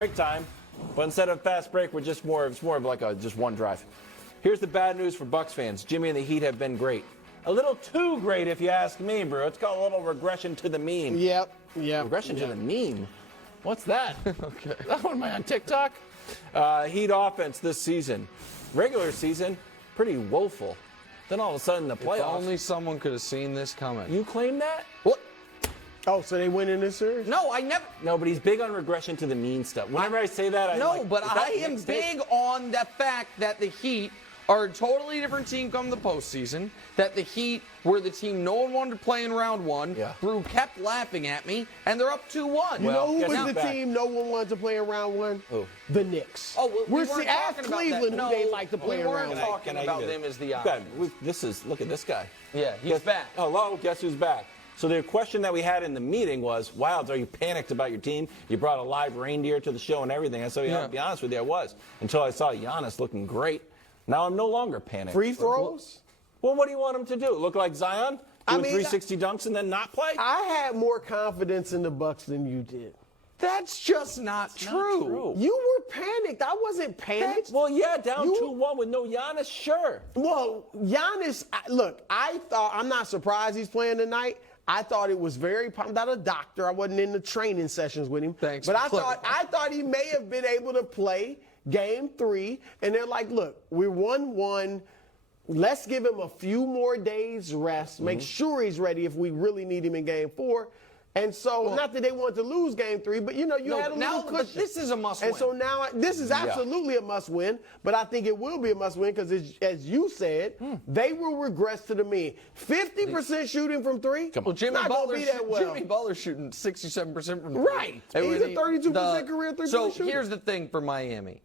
break time, but instead of fast break, it's more of like just one drive. Here's the bad news for Bucks fans. Jimmy and the Heat have been great. A little too great, if you ask me, bro. It's called a little regression to the mean. Yep. Regression to the mean? What's that? Okay. What am I on TikTok? Heat offense this season. Regular season, pretty woeful. Then all of a sudden the playoffs. If only someone could have seen this coming. You claim that? What? Oh, so they win in this series? No, I never. No, but he's big on regression to the mean stuff. Whenever I say that, I am big on the fact that the Heat are a totally different team come the postseason. That the Heat were the team no one wanted to play in round one. Yeah. Brew kept laughing at me, and they're up 2-1. You know who was the team no one wanted to play in round one? Who? The Knicks. Oh, well, we're talking about Cleveland who they like to play in round one. We weren't talking about them as the odds. Look at this guy. Yeah, he's back. Hello, guess who's back? So the question that we had in the meeting was, Wilds, are you panicked about your team? You brought a live reindeer to the show and everything. And so, to be honest with you, I was. Until I saw Giannis looking great. Now I'm no longer panicked. Free throws? Well, what do you want him to do? Look like Zion? Do 360 dunks and then not play? I had more confidence in the Bucks than you did. That's just not true. You were panicked. I wasn't panicked. Well, yeah, down 2-1 with no Giannis, sure. Well, Giannis, look, I'm not surprised he's playing tonight. I thought it was I'm not a doctor. I wasn't in the training sessions with him. Thanks. But I thought he may have been able to play game 3. And they're like, look, we're 1-1. Let's give him a few more days rest. Make sure he's ready if we really need him in game 4. And so, not that they wanted to lose game 3, but, you had a little cushion. This is a must-win. And so now, this is absolutely a must-win, but I think it will be a must-win because, as you said, they will regress to the mean. 50% shooting from 3? Well, Jimmy Butler's shooting 67% from 3. Right. He's a 32% career three-point shooter. So here's the thing for Miami.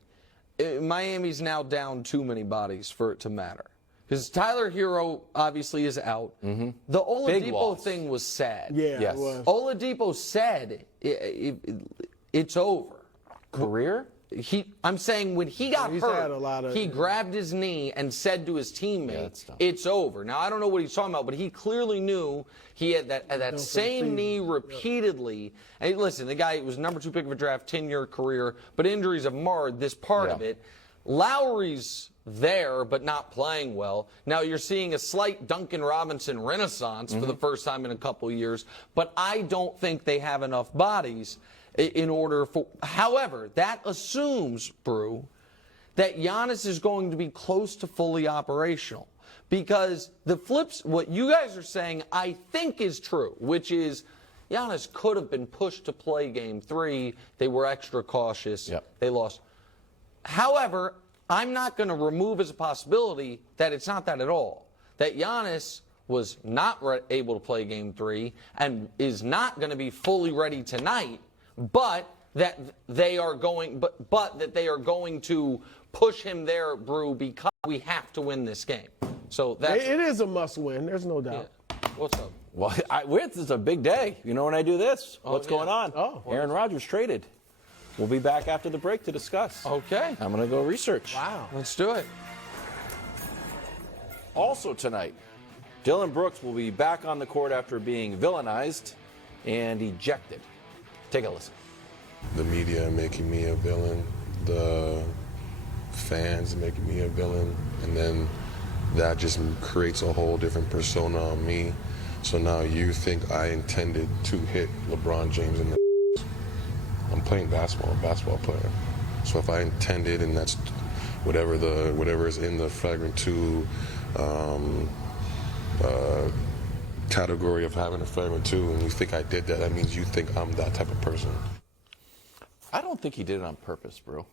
Miami's now down too many bodies for it to matter. Because Tyler Hero obviously is out. Mm-hmm. The Oladipo thing was sad. Yeah, it was. Oladipo said it's over. Career? I'm saying when he got hurt, he grabbed his knee and said to his teammate, it's over. Now, I don't know what he's talking about, but he clearly knew he had that same knee repeatedly. And listen, the guy was number 2 pick of a draft, 10-year career, but injuries have marred this part of it. Lowry's there, but not playing well. Now you're seeing a slight Duncan Robinson renaissance for the first time in a couple years, but I don't think they have enough bodies in order for. However, that assumes, Brew, that Giannis is going to be close to fully operational. Because what you guys are saying, I think is true, which is Giannis could have been pushed to play game 3. They were extra cautious. Yep. They lost. However, I'm not going to remove as a possibility that it's not that at all. That Giannis was not able to play game 3 and is not going to be fully ready tonight, but that they are going to push him there, Brew, because we have to win this game. So it is a must-win. There's no doubt. Yeah. What's up? Well, this is a big day. You know when I do this? What's going on? Aaron Rodgers traded. We'll be back after the break to discuss. Okay. I'm going to go research. Wow. Let's do it. Also tonight, Dillon Brooks will be back on the court after being villainized and ejected. Take a listen. The media making me a villain, the fans making me a villain, and then that just creates a whole different persona on me. So now you think I intended to hit LeBron James in the I'm playing basketball, I'm a basketball player. So if I intended, and that's whatever is in the flagrant 2 category of having a flagrant 2, and you think I did that, that means you think I'm that type of person. I don't think he did it on purpose, bro.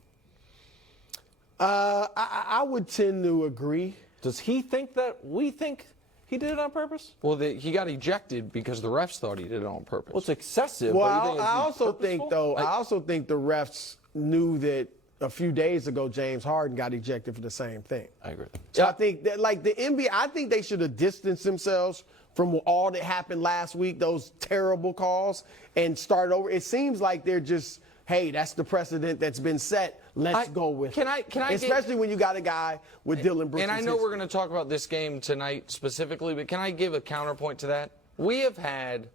I would tend to agree. Does he think that we think he did it on purpose? Well, he got ejected because the refs thought he did it on purpose. Well, it's excessive. Well, I also think the refs knew that a few days ago James Harden got ejected for the same thing. I agree. So I think that, like the NBA, I think they should have distanced themselves from all that happened last week, those terrible calls, and start over. It seems like they're just, hey, that's the precedent that's been set. Let's go with it. Especially when you got a guy with Dillon Brooks. And I know we're going to talk about this game tonight specifically, but can I give a counterpoint to that? We have had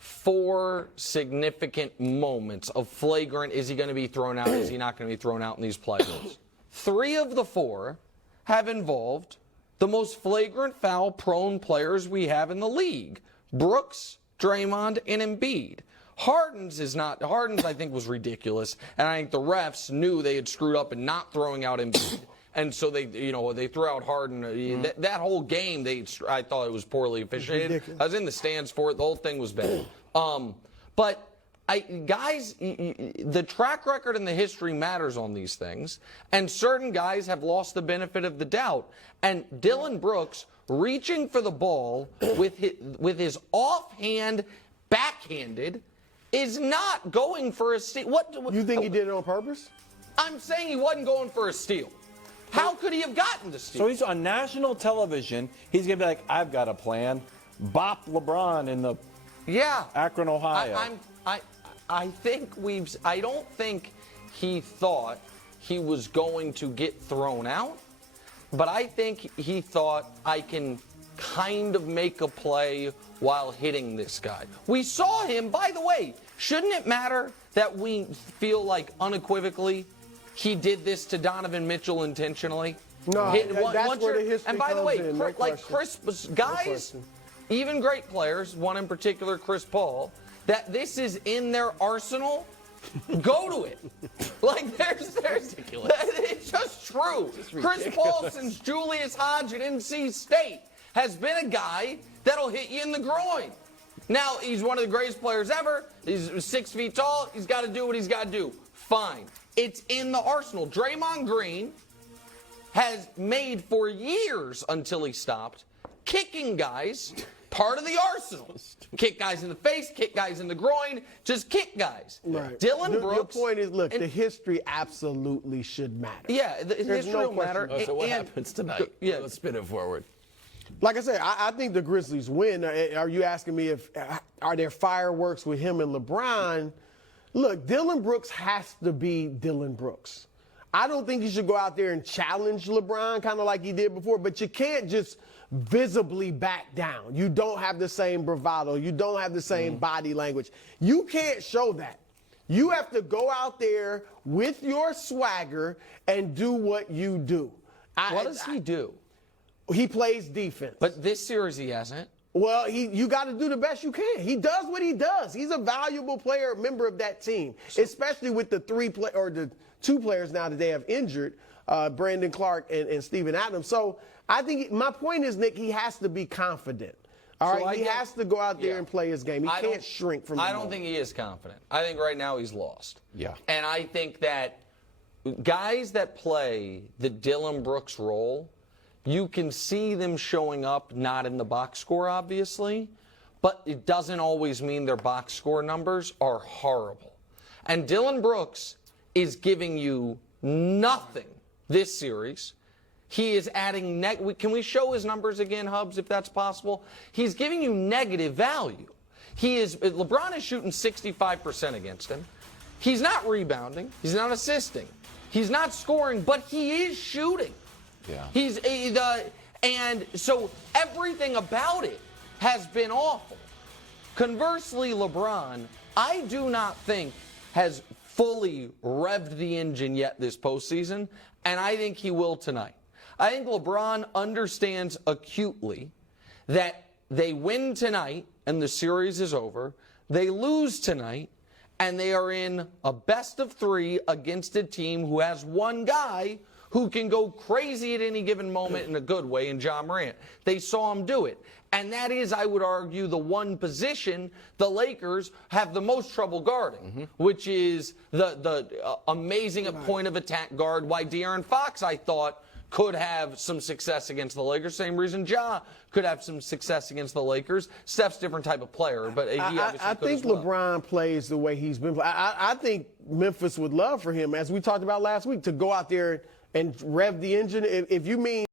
4 significant moments of flagrant, is he going to be thrown out, is he not going to be thrown out in these playoffs. 3 of the 4 have involved the most flagrant foul-prone players we have in the league. Brooks, Draymond, and Embiid. Harden's, I think, was ridiculous, and I think the refs knew they had screwed up in not throwing out Embiid, and so they threw out Harden. That whole game, I thought it was poorly officiated. I was in the stands for it. The whole thing was bad. But guys, the track record and the history matters on these things, and certain guys have lost the benefit of the doubt. And Dillon Brooks reaching for the ball with his offhand, backhanded, is not going for a steal. What you think he did it on purpose? I'm saying he wasn't going for a steal. How could he have gotten the steal? So he's on national television. He's going to be like, I've got a plan. Bop LeBron in the Akron, Ohio. I don't think he thought he was going to get thrown out, but I think he thought, I can kind of make a play while hitting this guy. We saw him, by the way, shouldn't it matter that we feel like unequivocally he did this to Donovan Mitchell intentionally? No, that's where the history and by the way, in, guys, even great players, one in particular, Chris Paul, that this is in their arsenal, go to it. Like, there's it's just true. Chris Paul, since Julius Hodge at NC State, has been a guy that'll hit you in the groin. Now, he's one of the greatest players ever. He's 6 feet tall. He's got to do what he's got to do. Fine. It's in the arsenal. Draymond Green has made for years, until he stopped, kicking guys, part of the arsenal. Kick guys in the face, kick guys in the groin, just kick guys. Right. Dillon Brooks. The point is, look, the history absolutely should matter. Yeah, the history will matter. Oh, so what happens tonight? Yeah. Let's spin it forward. Like I said, I think the Grizzlies win. Are you asking me are there fireworks with him and LeBron? Look, Dillon Brooks has to be Dillon Brooks. I don't think you should go out there and challenge LeBron kind of like he did before, but you can't just visibly back down. You don't have the same bravado. You don't have the same body language. You can't show that. You have to go out there with your swagger and do what you do. What does he do? He plays defense. But this series he hasn't. Well, you got to do the best you can. He does what he does. He's a valuable player, member of that team, especially with the the 2 players now that they have injured, Brandon Clark and Steven Adams. So I think my point is, Nick, he has to be confident. All right, he has to go out there and play his game. He can't shrink from. I don't think he is confident. I think right now he's lost. Yeah. And I think that guys that play the Dillon Brooks role, you can see them showing up, not in the box score, obviously, but it doesn't always mean their box score numbers are horrible. And Dillon Brooks is giving you nothing this series. He is adding can we show his numbers again, Hubs, if that's possible? He's giving you negative value. LeBron is shooting 65% against him. He's not rebounding. He's not assisting. He's not scoring, but he is shooting. Yeah. And so everything about it has been awful. Conversely, LeBron, I do not think has fully revved the engine yet this postseason, and I think he will tonight. I think LeBron understands acutely that they win tonight and the series is over. They lose tonight and they are in a best of 3 against a team who has one guy who can go crazy at any given moment in a good way in John Morant. They saw him do it. And that is, I would argue, the one position the Lakers have the most trouble guarding, which is the amazing point of attack guard. Why De'Aaron Fox, I thought, could have some success against the Lakers. Same reason Ja could have some success against the Lakers. Steph's a different type of player, but he obviously I could think as well. LeBron plays the way he's been playing. I think Memphis would love for him, as we talked about last week, to go out there and rev the engine. If you mean